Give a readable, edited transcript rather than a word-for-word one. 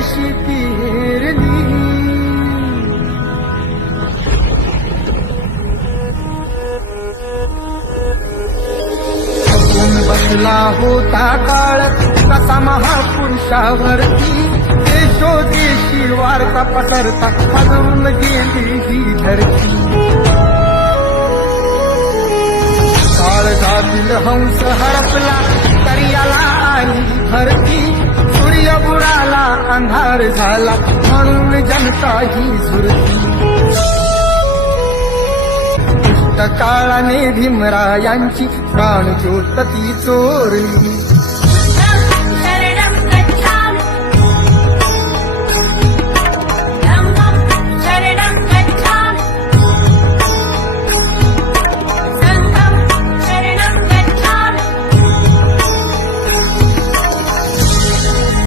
कशी पेरली. बसला होता काळ कसा महापुरुषावरती, देशोदेशी वार्ता पसरता हलवून गेली ही धरती. काळजातील हंस हरपला तरी आला आली भरती. सूर्य बुडाला अंधार झाला म्हणून जनता ही झुरती. काळाने भीमरायांची प्राणज्योत ती चोरली.